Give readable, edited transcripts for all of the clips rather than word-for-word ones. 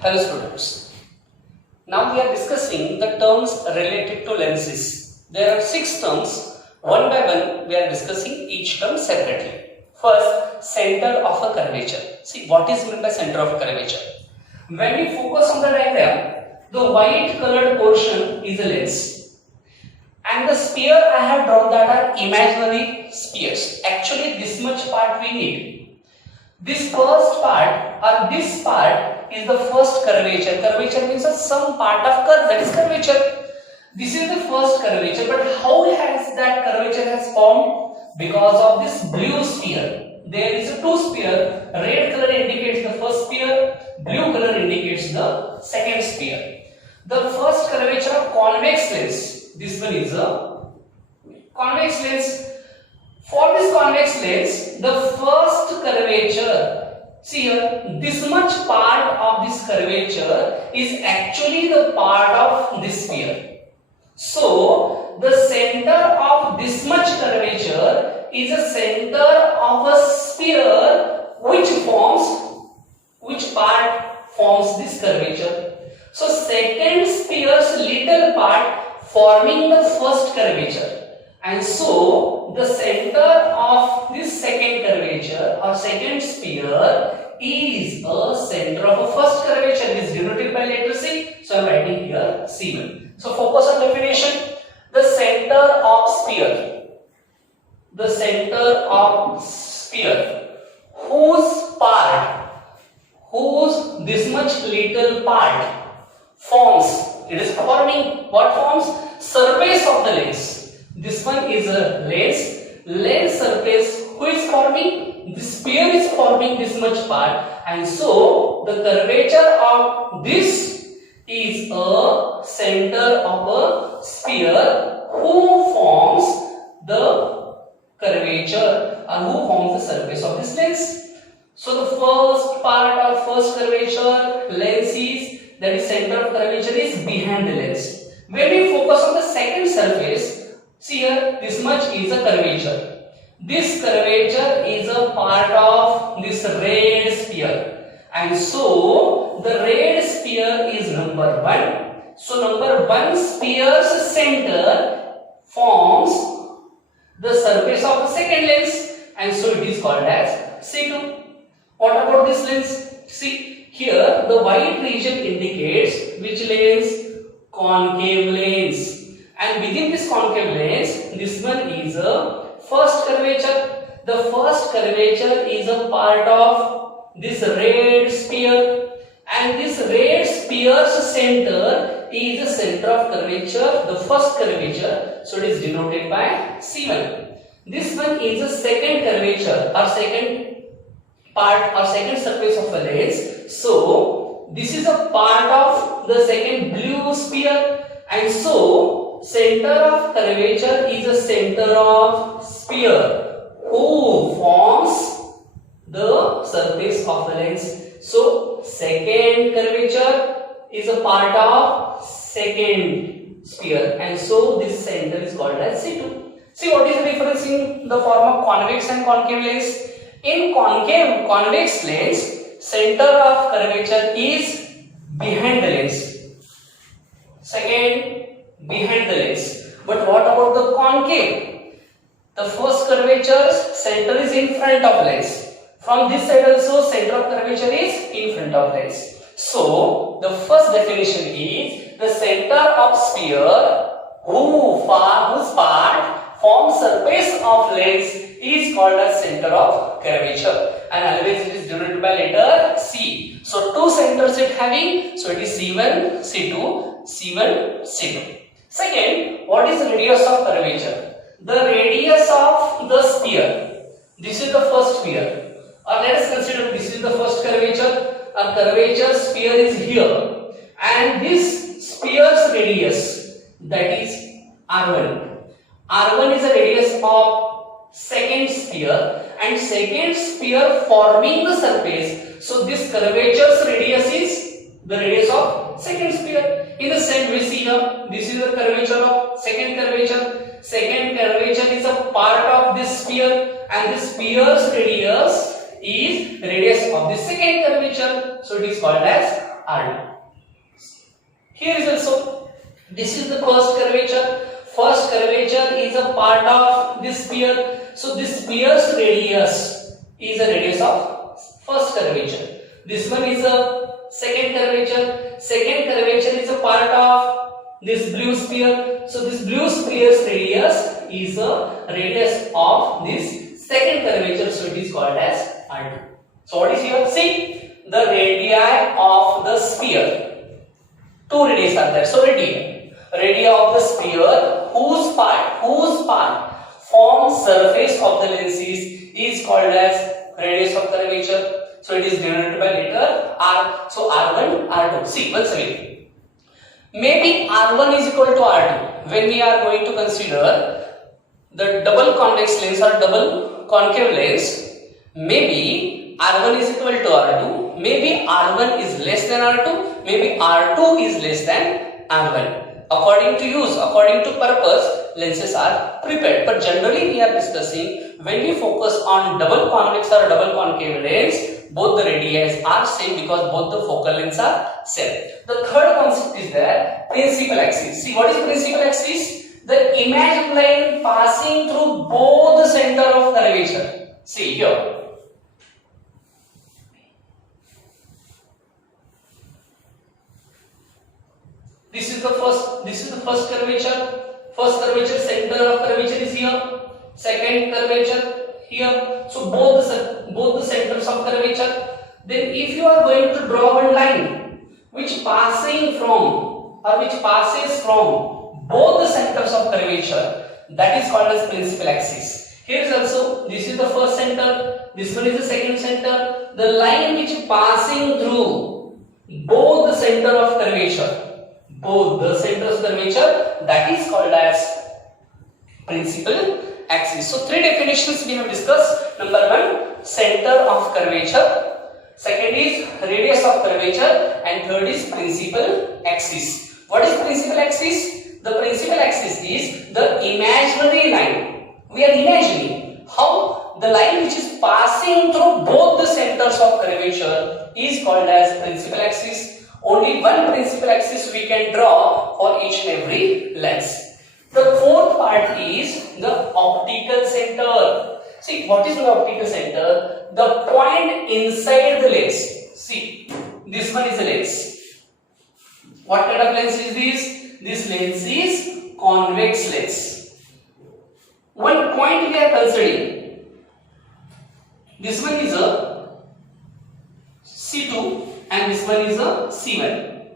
Hello students. Now we are discussing the terms related to lenses. There are 6 terms. One by one we are discussing each term separately. First, center of a curvature. See what is meant by center of curvature. When we focus on the diagram, the white colored portion is a lens. And the sphere I have drawn that are imaginary spheres. Actually this much part we need. This first part or this part is the first curvature. Curvature means some part of curve, that is curvature. This is the first curvature, but how has that curvature has formed? Because of this blue sphere. There is a 2 sphere. Red color indicates the first sphere, blue color indicates the second sphere. The first curvature of convex lens. This one is a convex lens. For this convex lens, the first curvature, see here, this much part of this curvature is actually the part of this sphere. So, the center of this much curvature is a center of a sphere which part forms this curvature. So, second sphere's little part forming the first curvature. And so, the center of this second curvature or second sphere is a center of a first curvature. It is denoted by letter C. So, I am writing here C1. So, focus on definition. The center of sphere. The center of sphere. Whose this much little part forms. It is forming what forms? Surface of the lens. This one is a lens surface. Who is forming? The sphere is forming this much part, and so the curvature of this is a center of a sphere who forms the curvature and who forms the surface of this lens. So the first part of first curvature lens is, that is center of curvature is behind the lens. When we focus on the second surface, see here, this much is a curvature. This curvature is a part of this red sphere. And so, the red sphere is number 1. So, number 1 sphere's center forms the surface of the second lens. And so, it is called as C2. What about this lens? See, here the white region indicates which lens? Concave lens. And within this concave lens, this one is a first curvature. The first curvature is a part of this red sphere, and this red sphere's center is the center of curvature, the first curvature. So it is denoted by C1. This one is the second curvature or second part or second surface of a lens. So this is a part of the second blue sphere, and so center of curvature is a center of sphere who forms the surface of the lens. So, second curvature is a part of second sphere, and so this center is called as C2. See what is the difference in the form of convex and concave lens? In convex lens, center of curvature is behind the lens. Second, behind the lens. But what about the concave? The first curvature's center is in front of lens. From this side also center of curvature is in front of lens. So the first definition is the center of sphere whose part forms surface of lens is called as center of curvature, and always it is denoted by letter C. So two centers it having, so it is C1, C2, C1, C2. Second, what is the radius of curvature? The radius of the sphere. This is the first sphere. Or let us consider this is the first curvature. A curvature sphere is here. And this sphere's radius, that is R1. R1 is the radius of second sphere, and second sphere forming the surface. So this curvature's radius is the radius of second sphere. In the same way, see here, this is the curvature of second curvature. Second curvature is a part of this sphere, and the sphere's radius is radius of the second curvature. So it is called as R2. Here is also, this is the first curvature. First curvature is a part of this sphere. So this sphere's radius is a radius of first curvature. This one is a second curvature. Second curvature is a part of this blue sphere. So this blue sphere's radius is a radius of this second curvature. So it is called as R2. So what is here? See the radii of the sphere. Two radii are there. So radii of the sphere whose part forms surface of the lenses is called as radius of curvature. So it is denoted by letter R. So R1, R2. See once again. Maybe R1 is equal to R2 when we are going to consider the double convex lens or double concave lens. Maybe R1 is equal to R2. Maybe R1 is less than R2. Maybe R2 is less than R1. According to use, according to purpose, lenses are prepared. But generally we are discussing when we focus on double convex or double concave lens, both the radii are same because both the focal lengths are same. The third concept is there, principal axis. See what is principal axis? The imagined line passing through both the center of curvature. See here. This is the first curvature. First curvature, center of curvature is here. Second curvature here. So both the centers of curvature. Then if you are going to draw one line which passes from both the centers of curvature, that is called as principal axis. Here is also, this is the first center, this one is the second center. The line which is passing through both the center of curvature, that is called as principal axis. So three definitions we have discussed. Number one, center of curvature. Second is radius of curvature, and third is principal axis. What is principal axis? The principal axis is the imaginary line. We are imagining how the line which is passing through both the centers of curvature is called as principal axis. Only one principal axis we can draw for each and every lens. The fourth part is the optical center. See, what is the optical center? The point inside the lens. See, this one is a lens. What kind of lens is this? This lens is convex lens. One point we are considering. This one is a C2 and this one is a C1.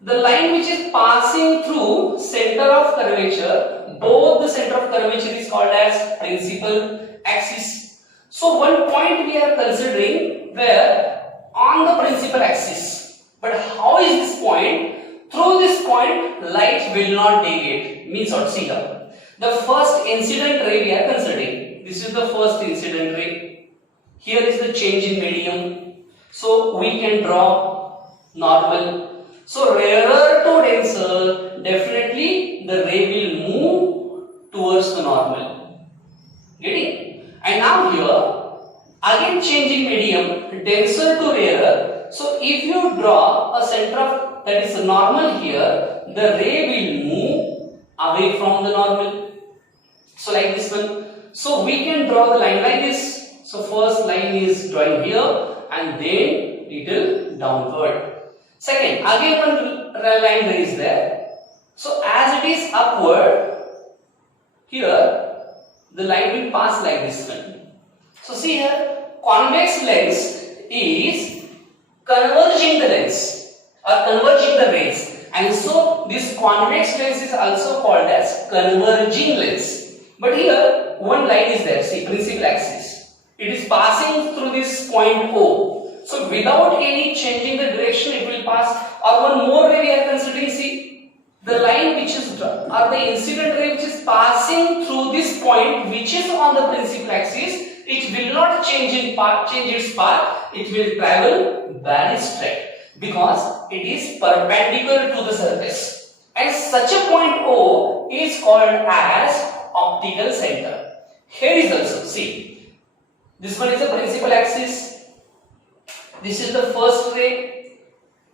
The line which is passing through center of curvature, both the center of curvature is called as principal axis. So one point we are considering where on the principal axis. But how is this point? Through this point light will not deviate. Means what? See here. The first incident ray we are considering. This is the first incident ray. Here is the change in medium. So we can draw normal. So rarer to denser, definitely the ray will move towards the normal. Getting? And now here, again changing medium, denser to rarer. So if you draw a center of that is normal here, the ray will move away from the normal. So like this one. So we can draw the line like this. So first line is drawing here and then little downward. Second, again one line is there. So as it is upward, here the line will pass like this one. So see here, convex lens is converging the lens or converging the rays, and so this convex lens is also called as converging lens. But here one line is there. See, principal axis. It is passing through this point O. So without any changing the direction, it will pass. Or one more ray we are considering. See, the line which is or the incident ray which is passing through this point, which is on the principal axis, it will not change its path. It will travel very straight because it is perpendicular to the surface. And such a point O is called as optical center. Here is also, see, this one is the principal axis. This is the first ray.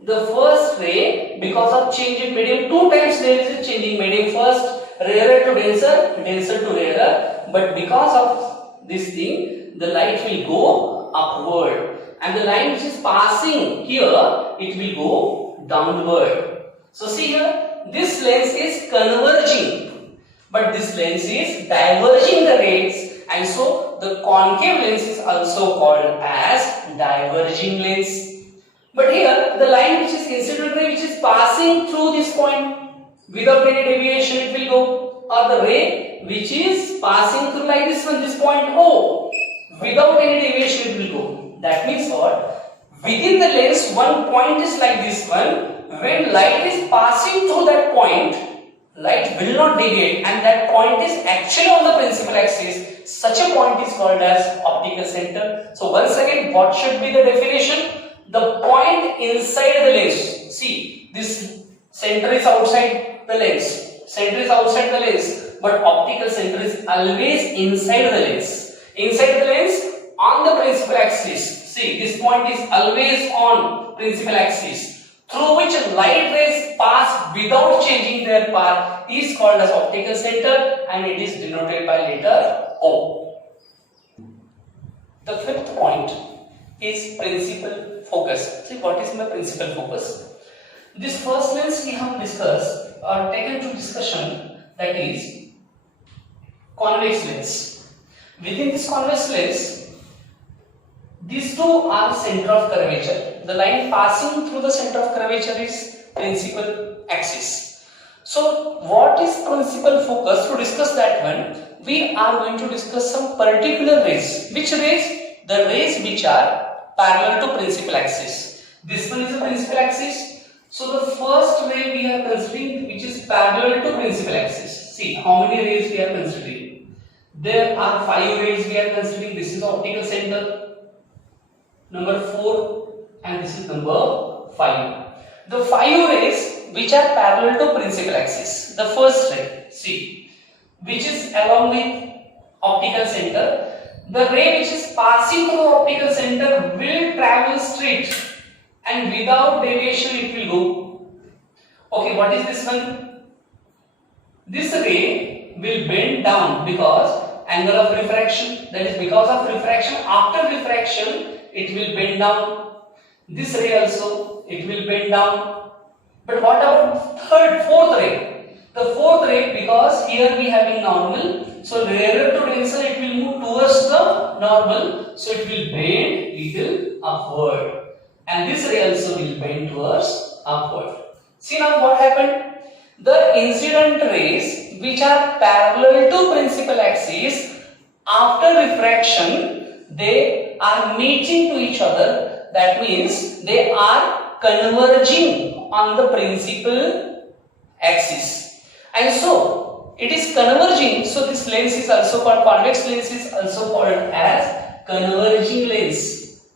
The first ray, because of change in medium, two times there is a change in medium. First rarer to denser, denser to rarer, but because of this thing the light will go upward, and the line which is passing here, it will go downward. So see here, this lens is converging, but this lens is diverging the rays, and so the concave lens is also called as diverging lens. But here the line which is incident ray which is passing through this point without any deviation, it will go, or the ray which is passing through like this one, this point O, without any deviation it will go. That means what? Within the lens one point is like this one. When light is passing through that point, light will not deviate, and that point is actually on the principal axis. Such a point is called as optical center. So once again, what should be the definition? The point inside the lens. See, this center is outside the lens. Center is outside the lens, but optical center is always inside the lens. Inside the lens on the principal axis. See, this point is always on principal axis, through which light rays pass without changing their path, is called as optical center, and it is denoted by letter O. The fifth point is principal focus. See, what is my principal focus? This first lens we have discussed or taken to discussion, that is convex lens. Within this convex lens, these two are center of curvature. The line passing through the center of curvature is principal axis. So what is principal focus? To discuss that one, we are going to discuss some particular rays. Which rays? The rays which are parallel to principal axis. This one is the principal axis. So the first ray we are considering which is parallel to principal axis. See how many rays we are considering. There are 5 rays we are considering. This is optical center. Number 4, and this is number 5. The 5 rays which are parallel to principal axis. The first ray, see, which is along with optical center. The ray which is passing through optical center will travel straight, and without deviation it will go. Okay, what is this one? This ray will bend down because angle of refraction. That is because of refraction. After refraction, it will bend down. This ray also, it will bend down. But what about fourth ray? The fourth ray, because here we having normal, so rarer to denser, it will move towards the normal, so it will bend little upward. And this ray also will bend towards upward. See now what happened? The incident rays which are parallel to principal axis, after refraction, they are meeting to each other. That means they are converging on the principal axis, and so it is converging. So this lens is also called, convex lens is also called as converging lens.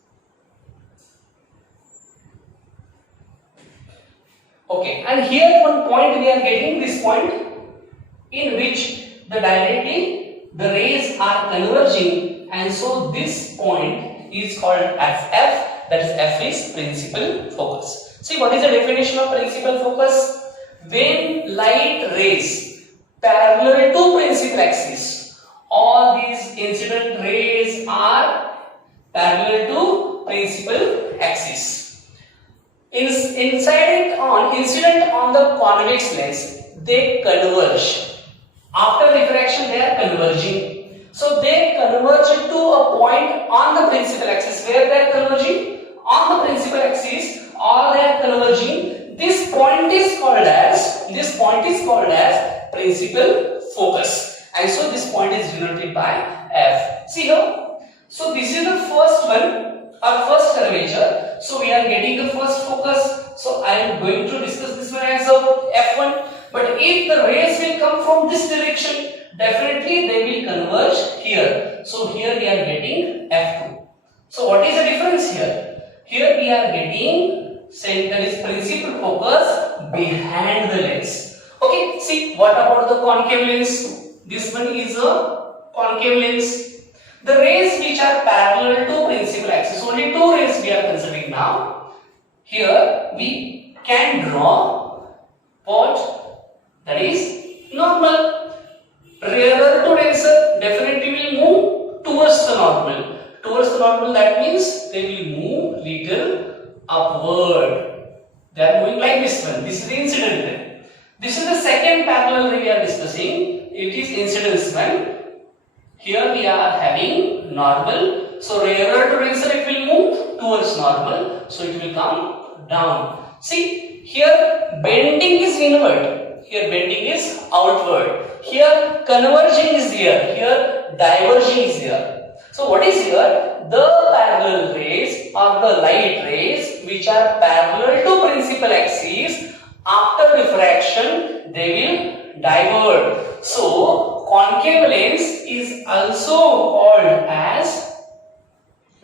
Okay, and here one point we are getting, this point in which directly the rays are converging, and so this point is called as F. That is, F is principal focus. See, what is the definition of principal focus? When light rays parallel to principal axis, all these incident rays are parallel to principal axis. Incident on the convex lens, they converge. After refraction, they are converging. So they converge to a point on the principal axis. Where they are converging? On the principal axis, or they are converging. This point is called as principal focus, and so this point is denoted by F. See here. So this is the first one, or first curvature. So we are getting the first focus. So I am going to discuss this one as F1. But if the rays will come from this direction, definitely they will converge here. So here we are getting F2. So what is the difference here? Here we are getting center is principal focus behind the lens. Okay, see, what about the concave lens? This one is a concave lens. The rays which are parallel to principal axis, only 2 rays we are considering now. Here we can draw what? That is normal. Rarer to denser, definitely will move towards the normal. Towards the normal, that means they will move little upward. They are moving like this one. This is the incident ray. This is the second parallel ray we are discussing. It is incidence one. Here we are having normal. So rarer to denser, it will move towards normal. So it will come down. See, here bending is inward. Here bending is outward. Here converging is there. Here diverging is there. So what is here? The parallel rays or the light rays which are parallel to principal axis, after diffraction they will divert. So concave lens is also called as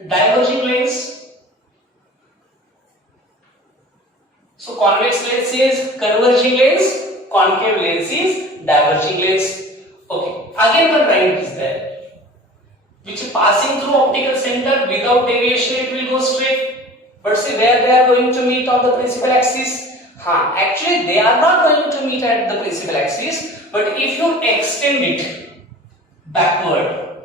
diverging lens. So convex lens is converging lens, concave lens is diverging lens. Okay, again one line is there which is passing through optical center without deviation, it will go straight. But see where they are going to meet on the principal axis? Actually they are not going to meet at the principal axis, but if you extend it backward,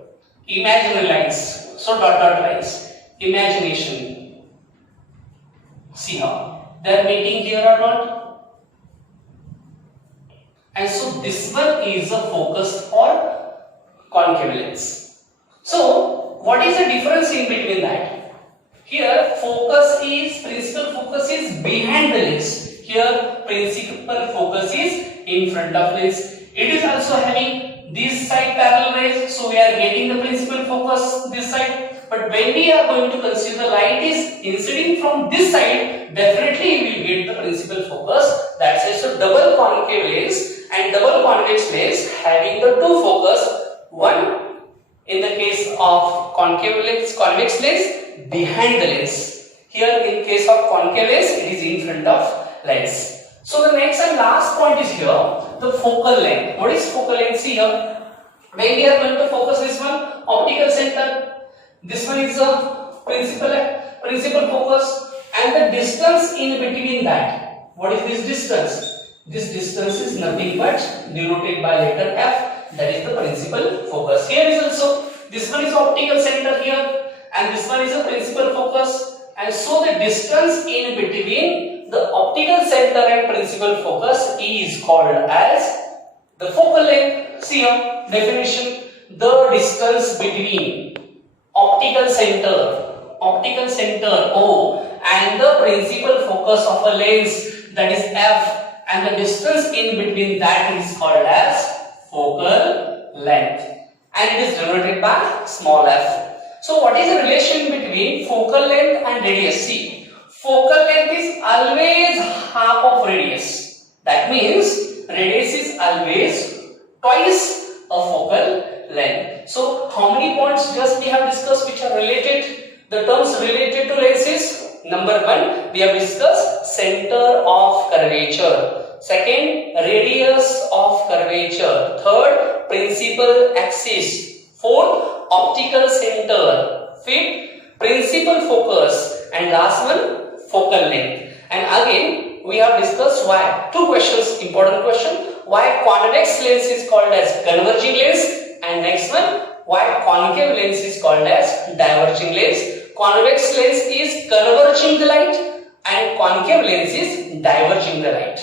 imaginary lines, so dot lines, imagination, see how they are meeting here or not? And so this one is a focus for concave lens. So what is the difference in between that? Here principal focus is behind the lens. Here principal focus is in front of lens. It is also having this side parallel rays, so we are getting the principal focus this side. But when we are going to consider light is inciding from this side, definitely we will get the principal focus. That's it. So double concave lens and double convex lens having the two focus. One in the case of concave lens, convex lens behind the lens. Here in case of concave lens, it is in front of lens. So the next and last point is here, the focal length. What is focal length? See here, when we are going to focus this one, optical center. This one is a principal focus, and the distance in between that. What is this distance? This distance is nothing but denoted by letter F. That is the principal focus. Here is also, this one is optical center here, and this one is a principal focus. And so the distance in between the optical center and principal focus is called as the focal length. See here, definition: the distance between optical center O and the principal focus of a lens, that is F, and the distance in between that is called as focal length, and it is denoted by small f. So what is the relation between focal length and radius? See, focal length is always half of radius. That means radius is always twice a focal length. So how many points just we have discussed which are related? The terms related to lenses. Number one, we have discussed center of curvature. Second, radius of curvature. Third, principal axis. Fourth, optical center. Fifth, principal focus. And last one, focal length. And again, we have discussed why. Two questions, important question. Why convex lens is called as converging lens. And next one, why concave lens is called as diverging lens. Convex lens is converging the light and concave lens is diverging the light.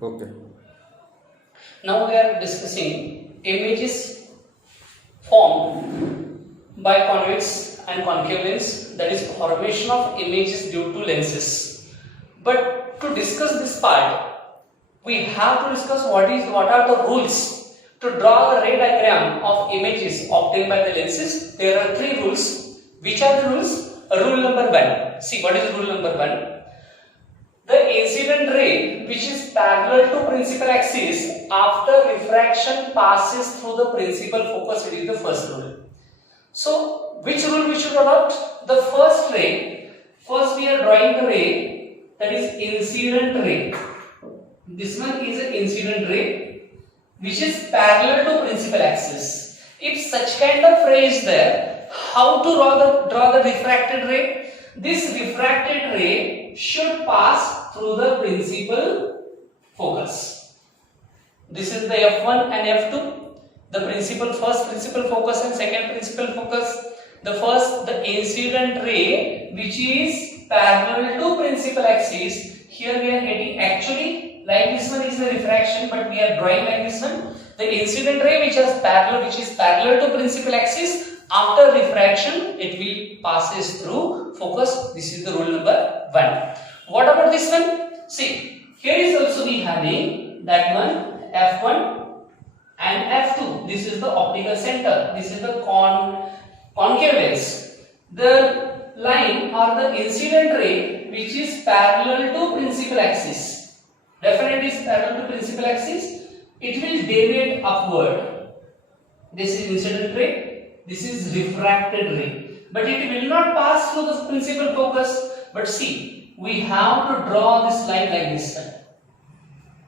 Okay. Now we are discussing images formed by convex and concave lens, that is formation of images due to lenses. But to discuss this part, we have to discuss what are the rules to draw the ray diagram of images obtained by the lenses. There are three rules. Which are the rules? Rule number one. See, what is rule number one? The incident ray which is parallel to principal axis after refraction passes through the principal focus. It is the first rule. So which rule we should adopt? The first ray. First we are drawing the ray, that is incident ray. This one is an incident ray which is parallel to principal axis. If such kind of ray is there, how to draw the refracted ray? this refracted ray should pass through the principal focus. This is the f1 and f2. The first principal focus and second principal focus. The incident ray which is parallel to principal axis. Here we are getting, actually like this one is the refraction, but we are drawing like this one. The incident ray which is parallel to principal axis, after refraction it will passes through focus. This is the rule number 1. What about this one? See, here is also we having that one f1 and f2. This is the optical center. This is the concave lens. The line or the incident ray which is parallel to principal axis. Definitely is parallel to principal axis. It will deviate upward. This is incident ray. This is refracted ray. But it will not pass through the principal focus. But see, we have to draw this line like this one.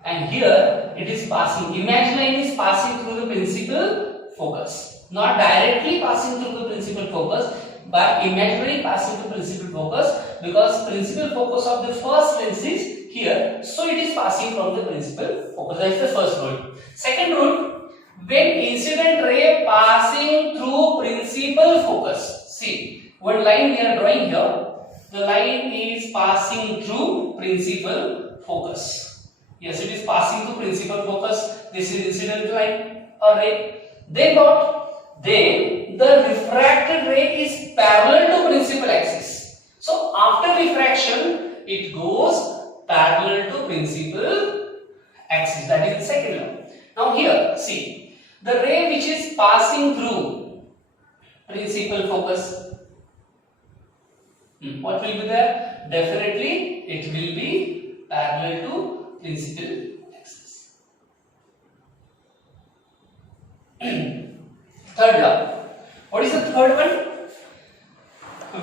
And here it is passing. Imaginary line is passing through the principal focus. Not directly passing through the principal focus, but imaginary passing to principal focus, because principal focus of the first lens is here. So it is passing from the principal focus. That is the first rule. Second rule, when incident ray passing through principal focus. See, one line we are drawing here. The line is passing through principal focus. Yes, it is passing through principal focus. This is incident line or ray. Then what? Then the refracted ray is parallel to principal axis. So after refraction, it goes parallel to principal axis. That is the second law. Now here, see, the ray which is passing through principal focus. What will be there? Definitely, it will be parallel to principal axis. Third law. What is the third one?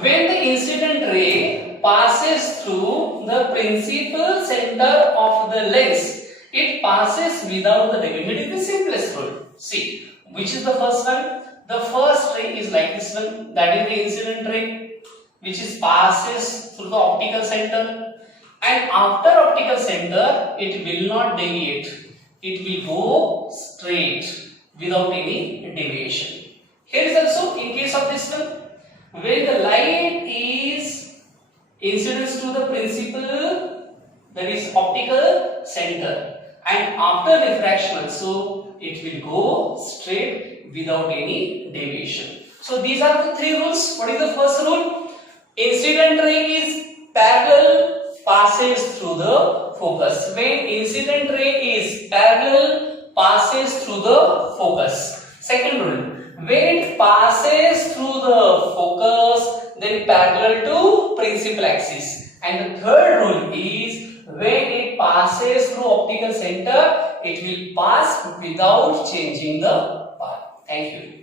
When the incident ray passes through the principal center of the lens, it passes without the deviation. It is the simplest rule. See, which is the first one? The first ray is like this one. That is the incident ray, which is passes through the optical center. And after optical center, it will not deviate. It will go straight without any deviation. Here is also in case of this one, when the light is incidence to the principal, that is optical center, and after refraction also, it will go straight without any deviation. So these are the three rules. What is the first rule? Incident ray is parallel, passes through the focus. When incident ray is parallel, passes through the focus. Second rule, when it passes through the focus, then parallel to principal axis. And the third rule is, when it passes through optical center, it will pass without changing the path. Thank you.